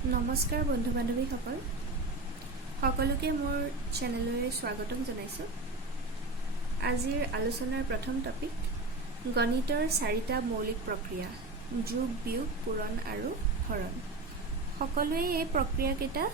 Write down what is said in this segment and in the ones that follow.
নমস্কাৰ বন্ধু বান্ধৱীসকল সকলোকে মোৰ চেনেললৈ স্বাগতম জনাইছো। আজিৰ আলোচনাৰ প্ৰথম টপিক গণিতৰ চাৰিটা মৌলিক প্ৰক্ৰিয়া যোগ বিয়োগ পূৰণ আৰু হৰণ। সকলোৱে এই প্ৰক্ৰিয়াকেইটা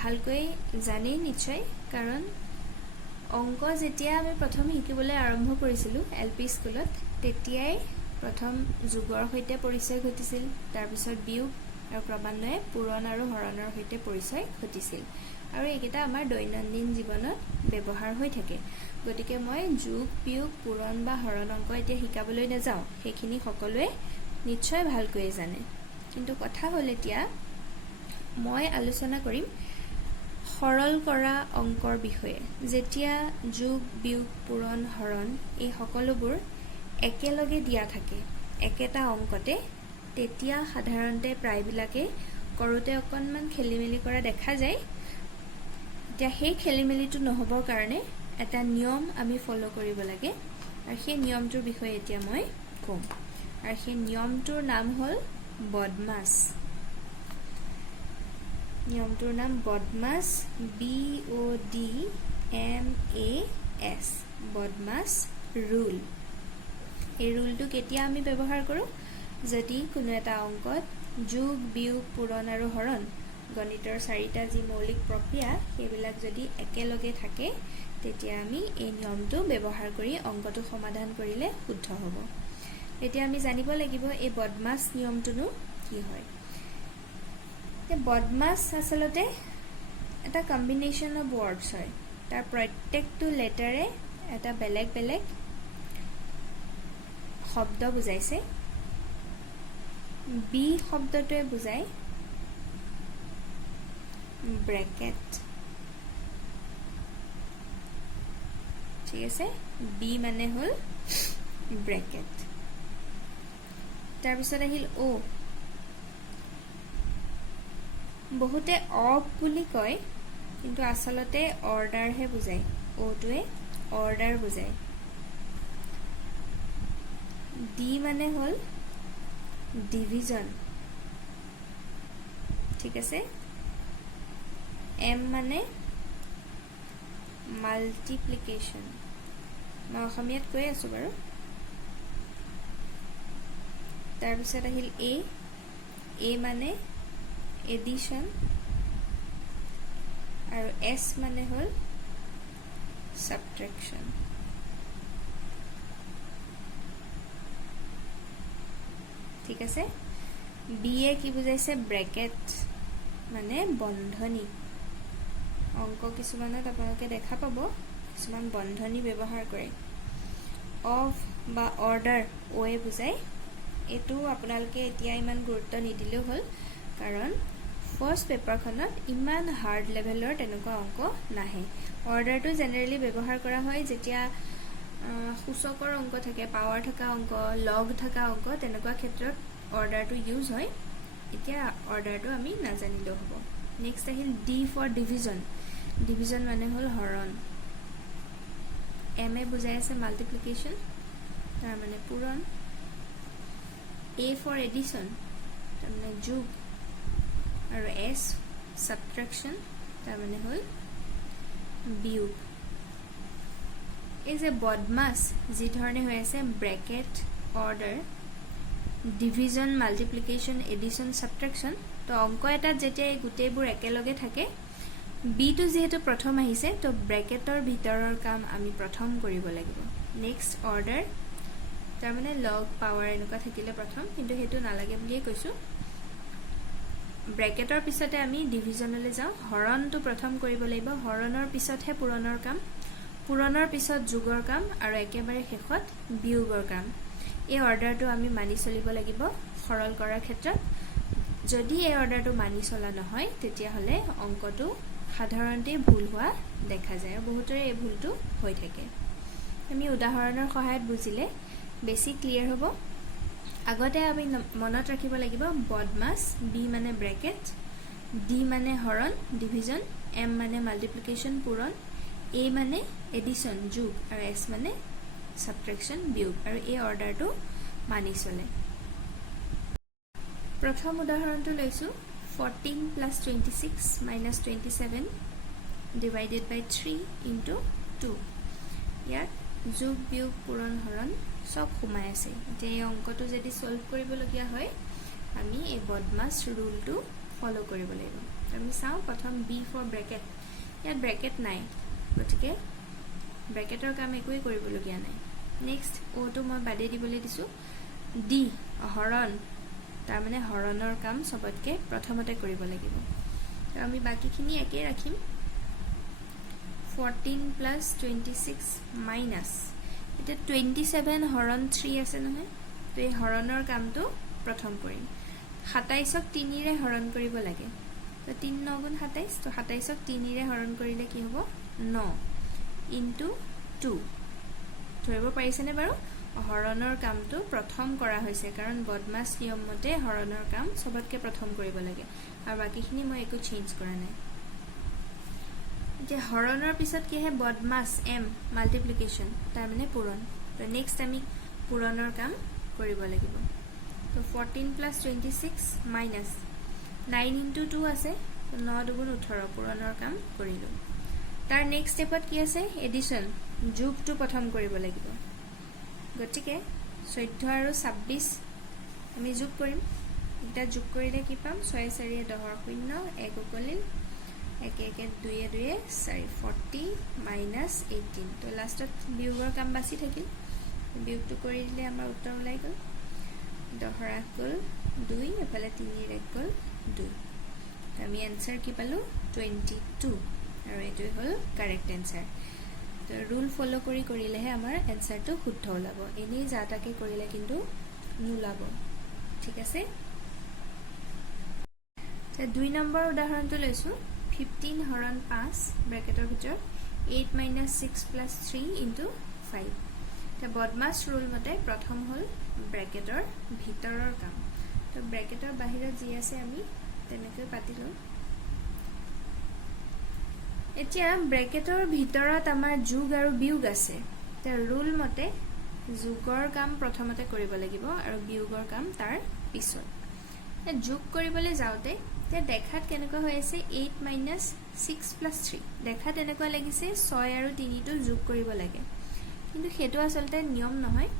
ভালকৈ জানেই নিশ্চয়, কাৰণ অংক যেতিয়া আমি প্ৰথম শিকিবলৈ আৰম্ভ কৰিছিলোঁ এলপি স্কুলত, তেতিয়াই প্ৰথম যোগৰ সৈতে পৰিচয় ঘটিছিল, তাৰপিছত বিয়োগ আৰু ক্ৰমান্বয়ে পূৰণ আৰু হৰণৰ সৈতে পৰিচয় ঘটিছিল, আৰু এইকেইটা আমাৰ দৈনন্দিন জীৱনত ব্যৱহাৰ হৈ থাকে। গতিকে মই যোগ বিয়োগ পূৰণ বা হৰণ অংক এতিয়া শিকাবলৈ নাযাওঁ, সেইখিনি সকলোৱে নিশ্চয় ভালকৈয়ে জানে। কিন্তু কথা হ'ল এতিয়া মই আলোচনা কৰিম সৰল কৰা অংকৰ বিষয়ে। যেতিয়া যোগ বিয়োগ পূৰণ হৰণ এই সকলোবোৰ একেলগে দিয়া থাকে একেটা অংকতে, তেতিয়া সাধাৰণতে প্ৰায়বিলাকে কৰোঁতে অকণমান খেলিমেলি কৰা দেখা যায়। এতিয়া সেই খেলিমেলিটো নহ'বৰ কাৰণে এটা নিয়ম আমি ফ'ল' কৰিব লাগে, আৰু সেই নিয়মটোৰ বিষয়ে এতিয়া মই ক'ম। আৰু সেই নিয়মটোৰ নাম হ'ল বদমাছ। নিয়মটোৰ নাম বদমাছ, BODMAS, বদমাছ ৰুল। এই ৰুলটো কেতিয়া আমি ব্যৱহাৰ কৰোঁ? যদি কোনো এটা অংকত যোগ বিয়োগ পূৰণ আৰু হৰণ গণিতৰ চাৰিটা যি মৌলিক প্ৰক্ৰিয়া সেইবিলাক যদি একেলগে থাকে, তেতিয়া আমি এই নিয়মটো ব্যৱহাৰ কৰি অংকটো সমাধান কৰিলে শুদ্ধ হ'ব। এতিয়া আমি জানিব লাগিব এই বদমাছ নিয়মটোনো কি হয়। বদমাছ আচলতে এটা কম্বিনেশ্যন অফ ৱৰ্ডছ হয়। তাৰ প্ৰত্যেকটো লেটাৰে এটা বেলেগ বেলেগ শব্দ বুজাইছে। বি শব্দটোৱে বুজায় ব্ৰেকেট, ঠিক আছে। বি মানে হ'ল ব্ৰেকেট। তাৰপিছত আহিল অ'। বহুতে অফ বুলি কয়, কিন্তু আচলতে অৰ্ডাৰহে বুজায়। অ'টোৱে অৰ্ডাৰ বুজায়। ডি মানে হ'ল ডিভিজন, ঠিক আছে। এম মানে মাল্টিপ্লিকেশ্যন, মই অসমীয়াত কৈ আছোঁ বাৰু। তাৰপিছত আহিল এ মানে এডিশ্যন, আৰু এছ মানে হ'ল ছাবট্ৰেকশ্যন। ঠিক আছে। বি এ কি বুজাইছে? ব্ৰেকেট মানে বন্ধনী। অংক কিছুমানত আপোনালোকে দেখা পাব কিছুমান বন্ধনী ব্যৱহাৰ কৰে। অফ বা অৰ্ডাৰ অ'য়ে বুজায়। এইটো আপোনালোকে এতিয়া ইমান গুৰুত্ব নিদিলেও হ'ল, কাৰণ ফাৰ্ষ্ট পেপাৰখনত ইমান হাৰ্ড লেভেলৰ তেনেকুৱা অংক নাহে। অৰ্ডাৰটো জেনেৰেলি ব্যৱহাৰ কৰা হয় যেতিয়া সূচকৰ অংক থাকে, পাৱাৰ থকা অংক, লগ থকা অংক, তেনেকুৱা ক্ষেত্ৰত অৰ্ডাৰটো ইউজ হয়। এতিয়া অৰ্ডাৰটো আমি নাজানিলেও হ'ব। নেক্সট আহিল ডি ফৰ ডিভিজন। ডিভিজন মানে হ'ল হৰণ। এম এ বুজাই আছে মাল্টিপ্লিকেশ্যন, তাৰ মানে পূৰণ। এ ফৰ এডিশ্যন, তাৰমানে যোগ, আৰু এছ ছাবট্ৰেকশ্যন, তাৰমানে হ'ল বিয়োগ। এই যে বদমাছ যি ধৰণে হৈ আছে bracket, order, division, multiplication, addition, subtraction, তো অংক এটাত যেতিয়া এই গোটেইবোৰ একেলগে থাকে, বিটো যিহেতু প্ৰথম আহিছে, তো ব্ৰেকেটৰ ভিতৰৰ কাম আমি প্ৰথম কৰিব লাগিব। নেক্সট অৰ্ডাৰ, তাৰমানে লগ, পাৱাৰ এনেকুৱা থাকিলে প্ৰথম, কিন্তু সেইটো নালাগে বুলিয়ে কৈছোঁ। ব্ৰেকেটৰ পিছতে আমি ডিভিজনলৈ যাওঁ। হৰণটো প্ৰথম কৰিব লাগিব, হৰণৰ পিছতহে পূৰণৰ কাম, পূৰণৰ পিছত যোগৰ কাম, আৰু একেবাৰে শেষত বিয়োগৰ কাম। এই অৰ্ডাৰটো আমি মানি চলিব লাগিব সৰল কৰাৰ ক্ষেত্ৰত। যদি এই অৰ্ডাৰটো মানি চলা নহয়, তেতিয়াহ'লে অংকটো সাধাৰণতে ভুল হোৱা দেখা যায়, আৰু বহুতৰে এই ভুলটো হৈ থাকে। আমি উদাহৰণৰ সহায়ত বুজিলে বেছি ক্লিয়াৰ হ'ব। আগতে আমি মনত ৰাখিব লাগিব বদমাছ, বি মানে ব্ৰেকেট, ডি মানে হৰণ ডিভিজন, এম মানে মাল্টিপ্লিকেশ্যন পূৰণ, এ মানে এডিশ্যন যোগ, আৰু এছ মানে ছাবট্ৰেকশ্যন বিয়োগ, আৰু এই অৰ্ডাৰটো মানি চলে। প্ৰথম উদাহৰণটো লৈছোঁ 14 plus 26 minus 27 divided by 3 into 2. ইয়াত যোগ বিয়োগ পূৰণ হৰণ সব সোমাই আছে যে এই অংকটো যদি সলভ কৰিবলগীয়া হয় আমি এই বদমাছ ৰুলটো ফলো কৰিব লাগিব আমি চাও প্ৰথম b ফৰ ব্ৰেকেট ইয়াত ব্ৰেকেট নাই গতিকে ব্ৰেকেটৰ কাম একোই কৰিবলগীয়া নাই নেক্সট o টো মই বাদে দিবলৈ দিছো d হৰণ তাৰ মানে হৰণৰ কাম সবতকে প্ৰথমতে কৰিব লাগিব তো আমি বাকিখিনি একে ৰাখিম 14 plus 26 minus এটা 27 হৰণ 3 আছে নহয় তো এই হৰণৰ কামটো প্ৰথম কৰিম 27ক 3 ৰে হৰণ কৰিব লাগে তো 3 9 গুণ 27 তো 27ক 3 ৰে হৰণ কৰিলে কি হ'ব 9 into 2 ধৰিব পাৰিছেনে বাৰু হৰণৰ কামটো প্ৰথম কৰা হৈছে কাৰণ বদমাছ নিয়ম মতে হৰণৰ কাম সবতকে প্ৰথম কৰিব লাগে আৰু বাকিখিনি মই একো চেঞ্জ কৰা নাই যে হৰণৰ পিছত কি হে বদমাছ m মাল্টিপ্লিকেশন তাৰ মানে পূৰণ তো নেক্সট আমি পূৰণৰ কাম কৰিব লাগিব তো 14 plus 26 minus 9 into 2 আছে তো 9 দুগুণ 18 পূৰণৰ কাম কৰিলো তাৰ নেক্সট স্টেপত কি আছে এডিশন যোগটো প্ৰথম কৰিব লাগিব গতিকে 14 আৰু 26 আমি যোগ কৰিম এটা যোগ কৰিলে কি পাম 6 4 10 0 1 উকলিল 1 1 2 2 4 40 minus 18 তো লাষ্টত বিয়োগৰ কাম বাছি থাকিল বিয়োগটো কৰি দিলে আমাৰ উত্তৰ ওলাই গল 10 গল 2 এফালে 3 1 গল 2 আমি आंसर কি পালো 22 আৰু এটো হল কাৰেক্ট आंसर তো ৰুল ফলো কৰিলেহে আমাৰ आंसरটো শুদ্ধ ওলাব এনে জাটাকে কৰিলে কিন্তু নুলাব ঠিক আছে তে 2 নম্বৰ উদাহৰণটো লৈছো 15 হৰণ 5 ব্ৰেকেটৰ ভিতৰ 8 minus 6 plus 3 into 5 তে বদমাছ ৰুল মতে প্ৰথম হল ব্ৰেকেটৰ ভিতৰৰ কাম তো ব্ৰেকেটৰ বাহিৰত যি আছে আমি তেনেকৈ পাতিলো এতিয়া ব্ৰেকেটৰ ভিতৰত আমাৰ যোগ আৰু বিয়োগ আছে তে ৰুল মতে যোগৰ কাম প্ৰথমতে কৰিব লাগিব আৰু বিয়োগৰ কাম তাৰ পিছত তে যোগ কৰিবলৈ যাওতে তে দেখাত কেনেকুৱা হৈ আছে 8 minus 6 plus 3 দেখাত এনেকুৱা লাগিছে 6 আৰু 3 টো যোগ কৰিব লাগে কিন্তু হেতু আসলতে নিয়ম নহয়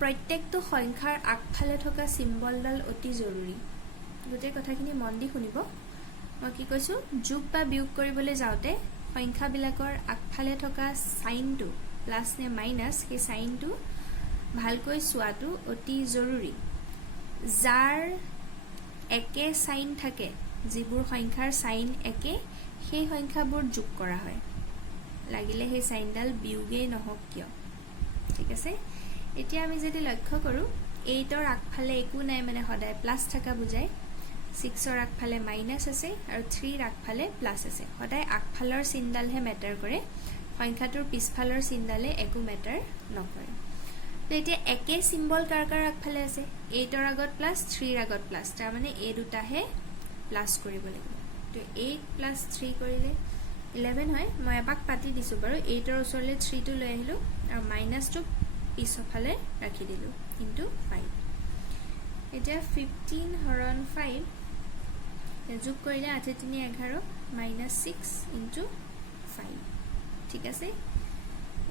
প্ৰত্যেকটো সংখ্যাৰ আগফালে থকা সিম্বলডাল অতি জৰুৰী গোটেই কথাখিনি মন দি শুনিব মই কি কৈছো যোগ বা বিয়োগ কৰিবলৈ যাওতে সংখ্যাবিলাকৰ আগফালে থকা সাইনটো প্লাস নে মাইনাস এই সাইনটো ভালকৈ চোৱাটো অতি জৰুৰী যাৰ একে সাইন থাকে যিবোৰ সংখ্যাৰ সাইন একে সেই সংখ্যাবোৰ যোগ কৰা হয় লাগিলে সেই সাইনডাল বিয়োগেই নহওক কিয় ঠিক আছে এতিয়া আমি যদি লক্ষ্য কৰো 8 ৰ আগফালে একো নাই মানে সদায় প্লাস থাকা বুজায় 6 ৰ আগফালে মাইনাস আছে আৰু 3 ৰ আগফালে প্লাস আছে সদায় আগফালৰ চিহ্নডালহে মেটাৰ কৰে সংখ্যাটোৰ পিছফালৰ চিহ্নডালে একো মেটাৰ নকৰে তো এতিয়া একে সিম্বল কাৰ কাৰ আগফালে আছে 8 ৰ আগত প্লাস 3 ৰ আগত প্লাস তাৰ মানে এই দুটাহে প্লাস কৰিব লাগিব তো 8 plus 3 কৰিলে 11 হয় মই এপাক পাতি দিছো বাৰু 8 ৰ ওচৰলে 3 টো লৈ আহিলো আৰু মাইনাসটো পিছফালে ৰাখি দিলো ইনটু 5 এতিয়া 15 হৰণ 5 যোগ কৰিলে 8 3 11 minus 6 into 5 ঠিক আছে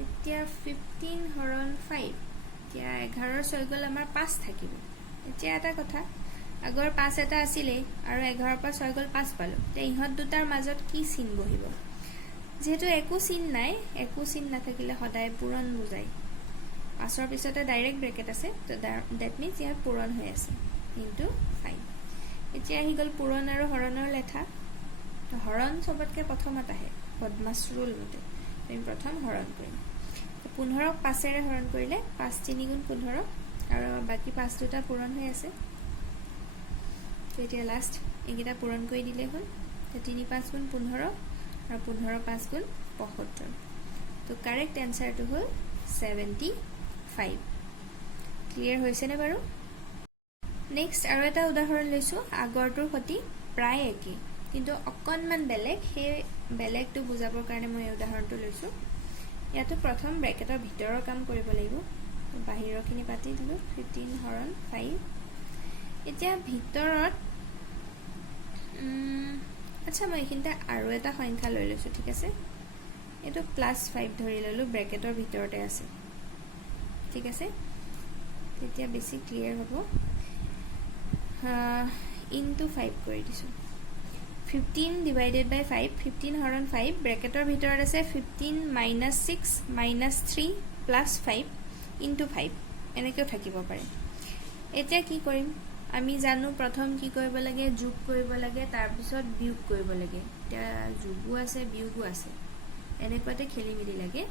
এতিয়া 15 হৰণ 5 এতিয়া 11 ৰ 6 গল আমাৰ 5 থাকিব এতিয়া এটা কথা আগৰ 5 এটা আছিলে আৰু 11 ৰ পৰা 6 গল 5 পালো তে ইহত দুটাৰ মাজত কি চিন বহিব যেহেতু একো চিন নাই একো চিন নাথাকিলে সদায় পূৰণ বুজায় 5 ৰ পিছতে ডাইৰেক্ট ব্ৰেকেট আছে তো দ্যাট মিন্স ইয়াত পূৰণ হৈ আছে ইনটু 5 এতিয়া আহি গল পূৰণ আৰু হৰণৰ লেঠা হৰণ সবতকে প্ৰথমত আহে বদমাছ ৰুল মতে আমি প্ৰথম হৰণ কৰিম 15ক 5 ৰে হৰণ কৰিলে 5 3 গুণ 15 আৰু বাকি 5 দুটা পূৰণ হৈ আছে তো এতিয়া লাষ্ট এইকেইটা পূৰণ কৰি দিলে হ'ল তো 3 5 গুণ 15 আৰু 15 5 গুণ 75 তো কাৰেক্ট आंसरটো হ'ল 75 ক্লিয়াৰ হৈছে নে বাৰু নেক্সট আৰু এটা উদাহৰণ লৈছো আগৰটোৰ সতি প্ৰায় একে কিন্তু অকনমান বেলেগ হে বেলেগটো বুজাবৰ কাৰণে মই এই উদাহৰণটো লৈছো ইয়াতো প্ৰথম ব্ৰেকেটৰ ভিতৰৰ কাম কৰিব লাগিব বাহিৰৰখিনি পাতি দিলো 15 হৰণ 5 এতিয়া ভিতৰত আচ্ছা মই এইখিনিতে আৰু এটা সংখ্যা লৈ লৈছোঁ ঠিক আছে এইটো +5 ধৰি ললোঁ ব্ৰেকেটৰ ভিতৰতে আছে ঠিক আছে তেতিয়া বেছি ক্লিয়াৰ হ'ব ইনটু 5 কৰি দিছোঁ 15 divided by 5 15 হৰণ 5 ব্ৰেকেটৰ ভিতৰত আছে 15 - 6 - 3 + 5 ইনটু 5 এনেকৈও থাকিব পাৰে এতিয়া কি কৰিম আমি জানো প্ৰথম কি কৰিব লাগে যোগ কৰিব লাগে তাৰপিছত বিয়োগ কৰিব লাগে এতিয়া যোগো আছে বিয়োগো আছে এনেকুৱাতে খেলি মেলি লাগে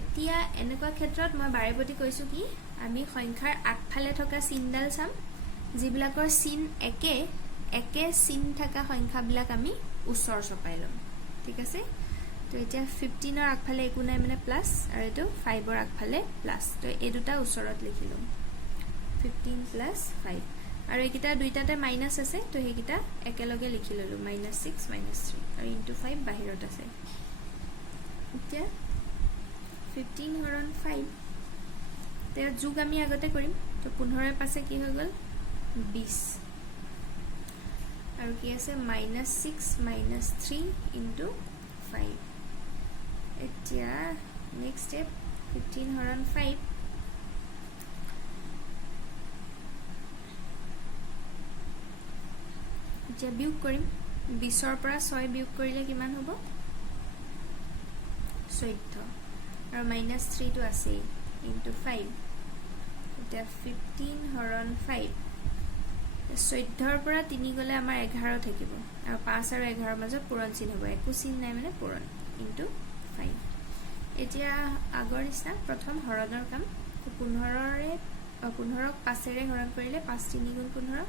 এতিয়া এনেকুৱা ক্ষেত্ৰত মই বাৰেপতি কৈছোঁ কি আমি সংখ্যাৰ আগফালে থকা চিনডাল চাম যিবিলাকৰ চিন একে চিন থকা সংখ্যাবিলাক আমি ওচৰ চপাই ল'ম ঠিক আছে তো এতিয়া 15ৰ আগফালে একো নাই মানে প্লাছ আৰু এইটো 5ৰ আগফালে প্লাছ তো এই দুটা ওচৰত লিখি ল'ম 15 + 5 আৰু এইকেইটা দুইটাতে মাইনাছ আছে তো সেইকেইটা একেলগে লিখি ল'লোঁ -6 - 3 আৰু ইনটু 5 বাহিৰত আছে এতিয়া 15 হৰণ 5 এতিয়া যোগ আমি আগতে কৰিম তো 15ৰ পাছে কি হৈ গ'ল 20 আৰু কি আছে -6 - 3 ইনটু 5 এতিয়া নেক্সট ষ্টেপ 15 হৰণ 5 এতিয়া বিয়োগ কৰিম 20ৰ পৰা 6 বিয়োগ কৰিলে কিমান হ'ব 14 আৰু -3 টো আছেই ইনটু 5 এতিয়া 15 হৰণ 5 14ৰ পৰা 3 গ'লে আমাৰ 11 থাকিব আৰু 5 আৰু 11ৰ মাজত পূৰণ চিন হ'ব একো চিন নাই মানে পূৰণ ইনটু 5 এতিয়া আগৰ নিচিনা প্ৰথম হৰণৰ কাম 15ক 5ৰে হৰণ কৰিলে 5 × 3 = 15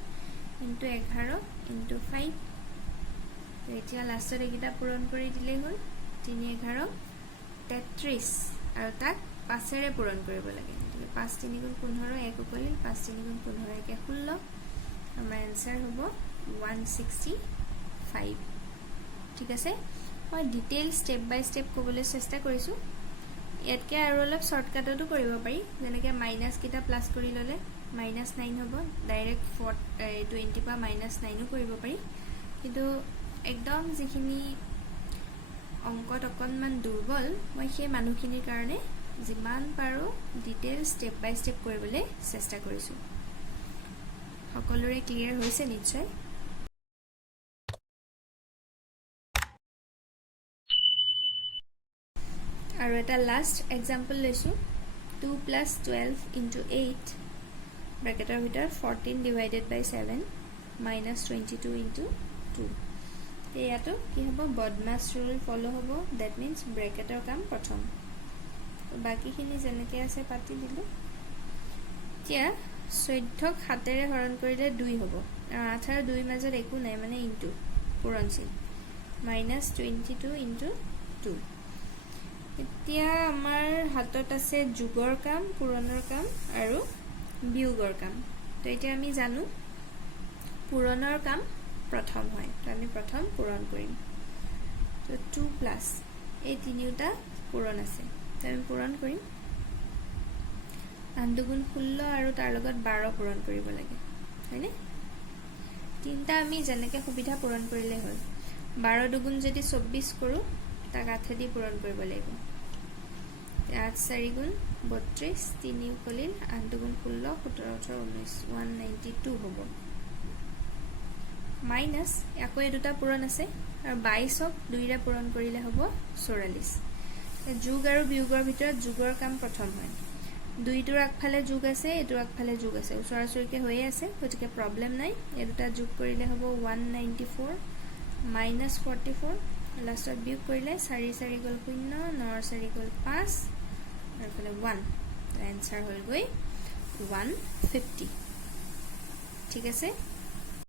ইনটু 11 ইনটু 5 এতিয়া লাষ্টত এইকেইটা পূৰণ কৰি দিলেই হ'ল 3 11 33 আৰু তাক 5ৰে পূৰণ কৰিব লাগে 5 × 3 = 15 1 উকলিল 5 × 3 = 15 1 16 আমাৰ এনসাৰ হ'ব 165 ঠিক আছে মই ডিটেইল ষ্টেপ বাই ষ্টেপ ক'বলৈ চেষ্টা কৰিছোঁ ইয়াতকে আৰু অলপ শৰ্টকাটতো কৰিব পাৰি যেনেকৈ মাইনাছ কেইটা প্লাছ কৰি ল'লে -9 হ'ব ডাইৰেক্ট 20 পৰা -9ও কৰিব পাৰি কিন্তু একদম যিখিনি অংকত অকণমান দুৰ্বল মই সেই মানুহখিনিৰ কাৰণে যিমান পাৰোঁ ডিটেইল ষ্টেপ বাই ষ্টেপ কৰিবলৈ চেষ্টা কৰিছোঁ সকলোৰে ক্লিয়াৰ হৈছে নিশ্চয় আৰু এটা লাষ্ট এক্সাম্পল লৈছোঁ 2 + 12 × 8 ব্ৰেকেটৰ ভিতৰত 14 divided by 7 -22 × 2 ইয়াতো কি হ'ব বদমাছ ৰুল ফলো হ'ব দ্যাট মিন্স ব্ৰেকেটৰ কাম প্ৰথম বাকিখিনি যেনেকৈ আছে পাতি দিলোঁ এতিয়া 14ক 7ৰে হৰণ কৰিলে 2 হ'ব আৰু 8 আৰু 2ৰ মাজত একো নাই মানে ইনটু পূৰণ চিন -22 × 2 এতিয়া আমাৰ হাতত আছে যোগৰ কাম পূৰণৰ কাম আৰু বিয়োগৰ কাম তো এতিয়া আমি জানো পূৰণৰ কাম প্ৰথম হয় তো আমি প্ৰথম পূৰণ কৰিম তো 2 প্লাছ এই তিনিওটা পূৰণ আছে তো আমি পূৰণ কৰিম 8 × 2 = 16 আৰু তাৰ লগত 12 পূৰণ কৰিব লাগে হয়নে তিনিটা আমি যেনেকৈ সুবিধা পূৰণ কৰিলে হ'ল 12 × 2 যদি 24 কৰোঁ তাক 8 দি পূৰণ কৰিব লাগিব 8 × 4 = 32 3 উকলিল 8 × 2 = 16 17 18 19 192 হ'ব মাইনাছ আকৌ এই দুটা পূৰণ আছে আৰু 22ক 2ৰে পূৰণ কৰিলে হ'ব 44 যোগ আৰু বিয়োগৰ ভিতৰত যোগৰ কাম প্ৰথম হয় 2টোৰ আগফালে যোগ আছে এইটোৰ আগফালে যোগ আছে ওচৰা ওচৰিকৈ হৈয়ে আছে গতিকে প্ৰব্লেম নাই এই দুটা যোগ কৰিলে হ'ব 194 -44 লাষ্টত বিয়োগ কৰিলে 4 × 4 = 0 9 × 4 = 5 আৰু এইফালে 1 এনসাৰ হৈ গৈ 150 ঠিক আছে